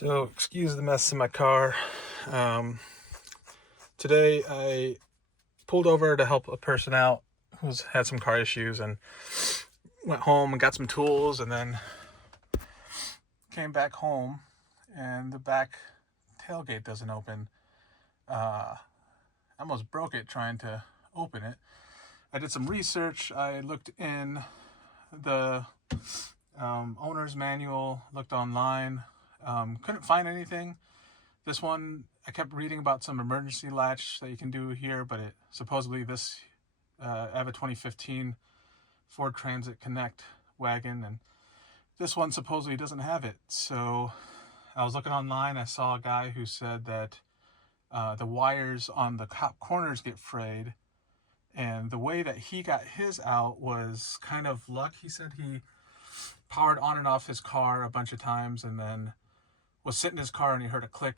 So, excuse the mess in my car. Today I pulled over to help a person out who's had some car issues, and went home and got some tools, and then came back home and the back tailgate doesn't open. I almost broke it trying to open it. I did some research. I looked in the owner's manual, looked online, couldn't find anything. This one, I kept reading about some emergency latch that you can do here, but it supposedly this, I have a 2015 Ford Transit Connect wagon, and this one supposedly doesn't have it. So I was looking online, I saw a guy who said that the wires on the top corners get frayed, and the way that he got his out was kind of luck. He said he powered on and off his car a bunch of times and then was sitting in his car and he heard a click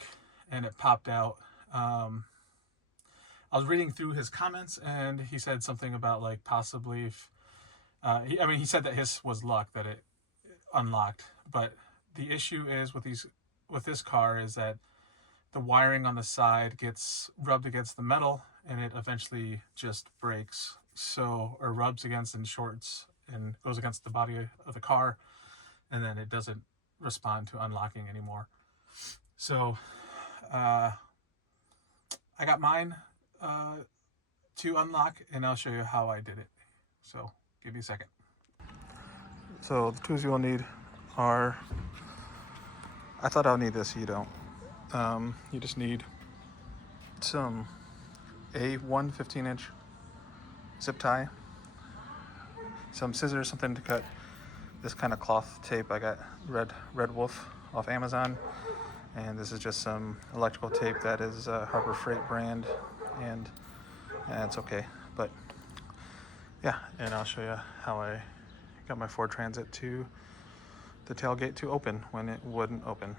and it popped out. I was reading through his comments and he said something about like possibly if, he said that his was luck that it unlocked, but the issue is with this car is that the wiring on the side gets rubbed against the metal and it eventually just breaks, or rubs against and shorts and goes against the body of the car, and then it doesn't respond to unlocking anymore. So I got mine to unlock, and I'll show you how I did it. So give me a second. So the tools you will need are, I thought I'll need this, you don't. You just need some one 15-inch zip tie, some scissors, something to cut this kind of cloth tape. I got Red Wolf off Amazon, and this is just some electrical tape that is Harbor Freight brand, and it's okay. But yeah, and I'll show you how I got my Ford Transit to the tailgate to open when it wouldn't open.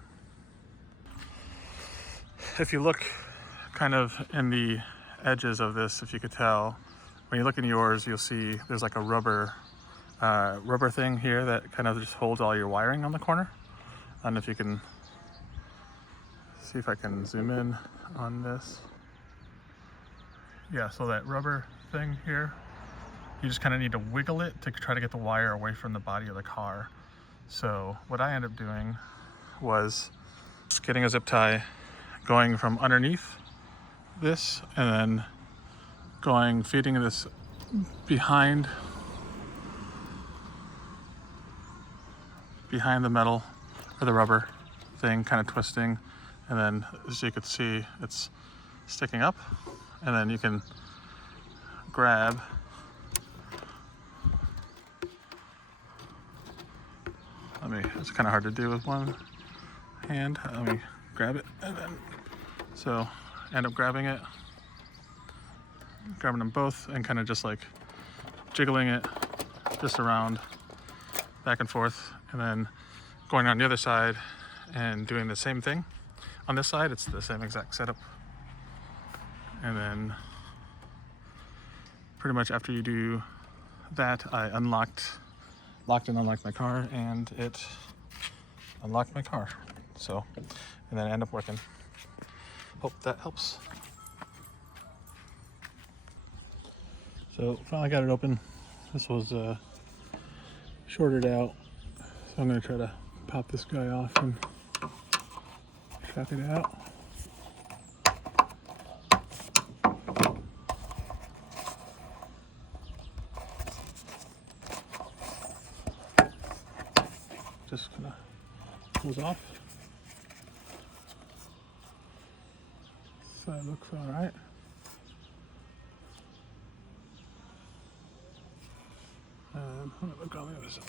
If you look kind of in the edges of this, if you could tell, when you look in yours, you'll see there's like a rubber thing here that kind of just holds all your wiring on the corner. I don't know if you can see, if I can zoom in on this. Yeah, so that rubber thing here, you just kind of need to wiggle it to try to get the wire away from the body of the car. So what I ended up doing was just getting a zip tie, going from underneath this, and then feeding this behind the metal or the rubber thing, kind of twisting, and then as you can see, it's sticking up, and then you can grab it's kind of hard to do with one hand. Let me grab it, and then so end up grabbing them both and kind of just like jiggling it just around back and forth, and then going on the other side and doing the same thing. On this side, it's the same exact setup, and then pretty much after you do that, I locked and unlocked my car, and it unlocked my car. So, and then I end up working. Hope that helps. So finally got it open. This was shorted out, so I'm gonna try to pop this guy off and check it out. Just kind of pulls off. So it looks all right. And I'm gonna look on the other side.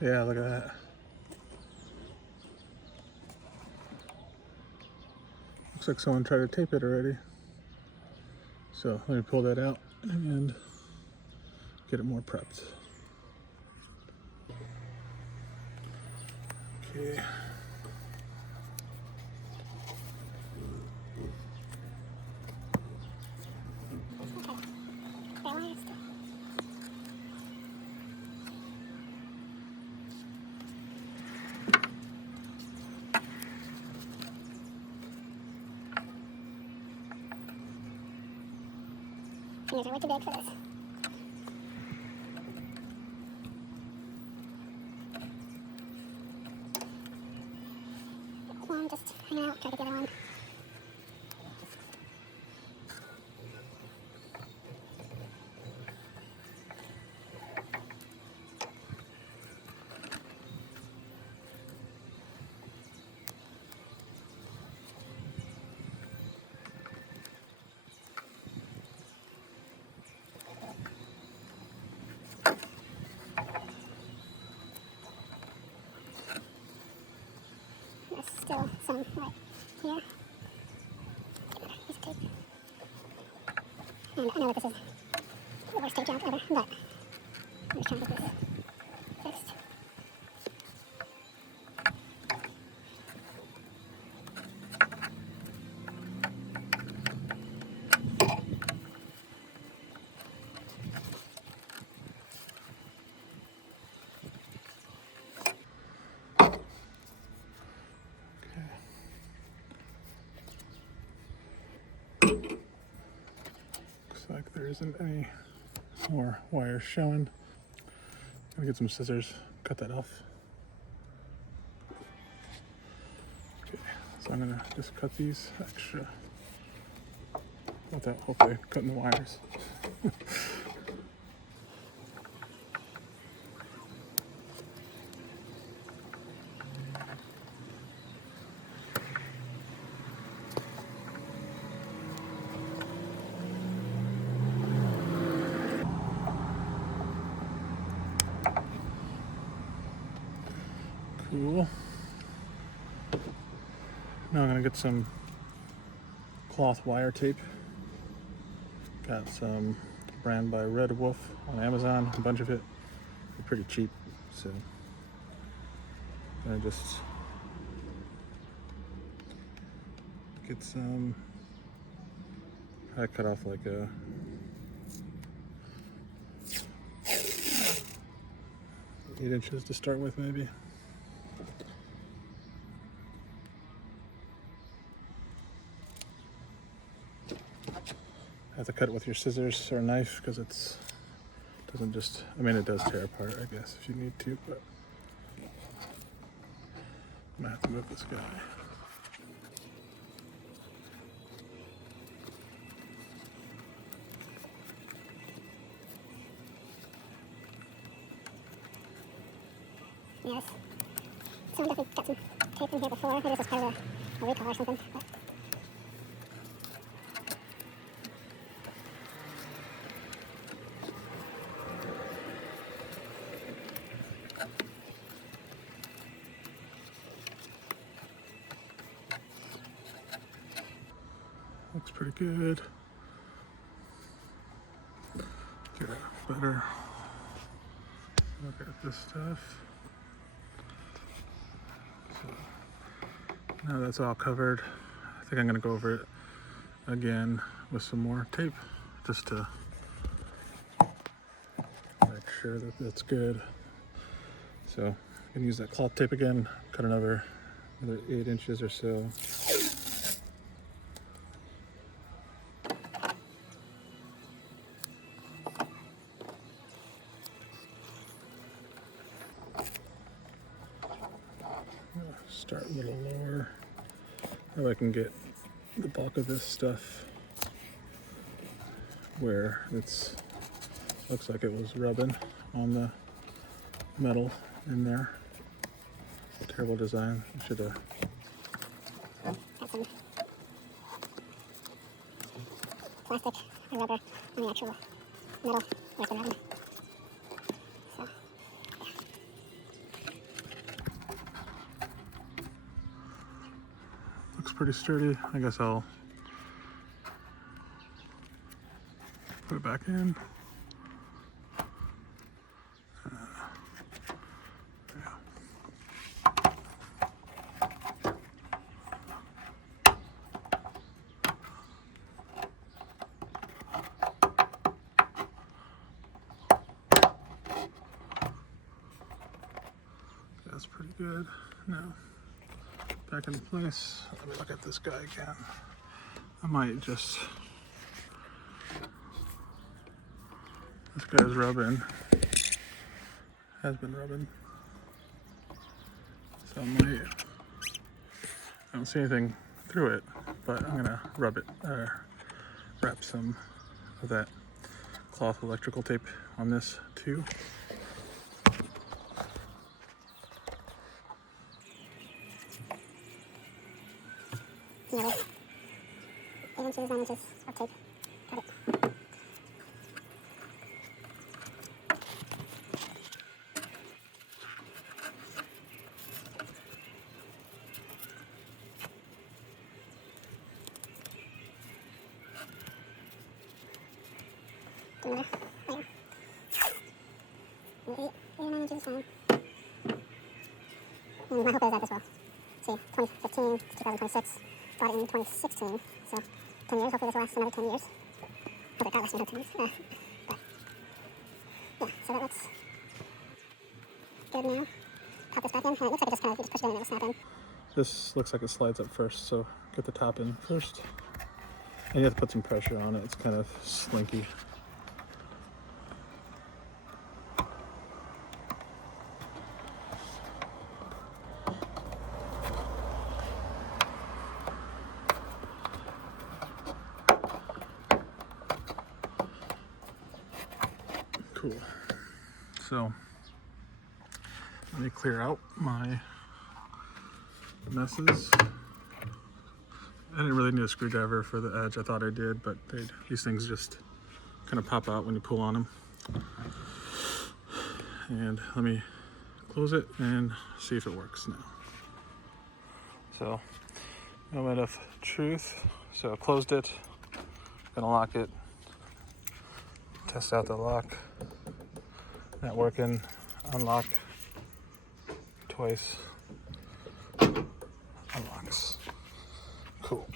Yeah, look at that. Looks like someone tried to tape it already. So let me pull that out and get it more prepped. Okay. Fingers are way too big for this. One just hanging out, try to get the other one. There's still some right here. Piece of tape. And I know that this is the worst tape job ever, but I'm just trying to get this fixed. Looks like there isn't any more wires showing. Gonna get some scissors, cut that off. Okay, so I'm gonna just cut these extra without hopefully cutting the wires. Cool. Now I'm gonna get some cloth wire tape. Got some brand by Red Wolf on Amazon, a bunch of it. They're pretty cheap, so I just get some. I cut off like a 8 inches to start with, maybe. Have to cut it with your scissors or knife because it doesn't just, I mean, it does tear apart, I guess, if you need to, but I'm gonna have to move this guy. Yes. Someone definitely got some tape in here before. Maybe this was part of a recall or something. But looks pretty good. Get a better look at this stuff. So now that's all covered. I think I'm gonna go over it again with some more tape just to make sure that that's good. So I'm gonna use that cloth tape again, cut another 8 inches or so. Start a little lower. How I can get the bulk of this stuff where it's looks like it was rubbing on the metal in there. Terrible design. I should have. got some plastic or rubber on the actual metal. Where's the rubbing? So, Looks pretty sturdy. I guess I'll put it back in. That's pretty good. Now, back in place. Let me look at this guy again. I might just This guy's rubbing. Has been rubbing. So I don't see anything through it, but I'm gonna rub it, wrap some of that cloth electrical tape on this too. Yeah, 8 inches, 9 inches of tape. Got it. Do another layer. 8 or 9 inches is fine. And my hope is that this will see 2015 to 2026. Bought it in 2016, so 10 years. Hopefully this will last another 10 years. Hope it lasts another 10 years. But yeah, so that looks good now. Pop this back in, and it looks like it just kind of, you just push it in and it'll snap in. This looks like it slides up first, so get the top in first. And you have to put some pressure on it. It's kind of slinky. Cool. So let me clear out my messes. I didn't really need a screwdriver for the edge. I thought I did, but these things just kind of pop out when you pull on them. And let me close it and see if it works now. So, moment of truth. So I closed it. Gonna lock it. Test out the lock. Not working. Unlock. Twice. Unlocks. Cool.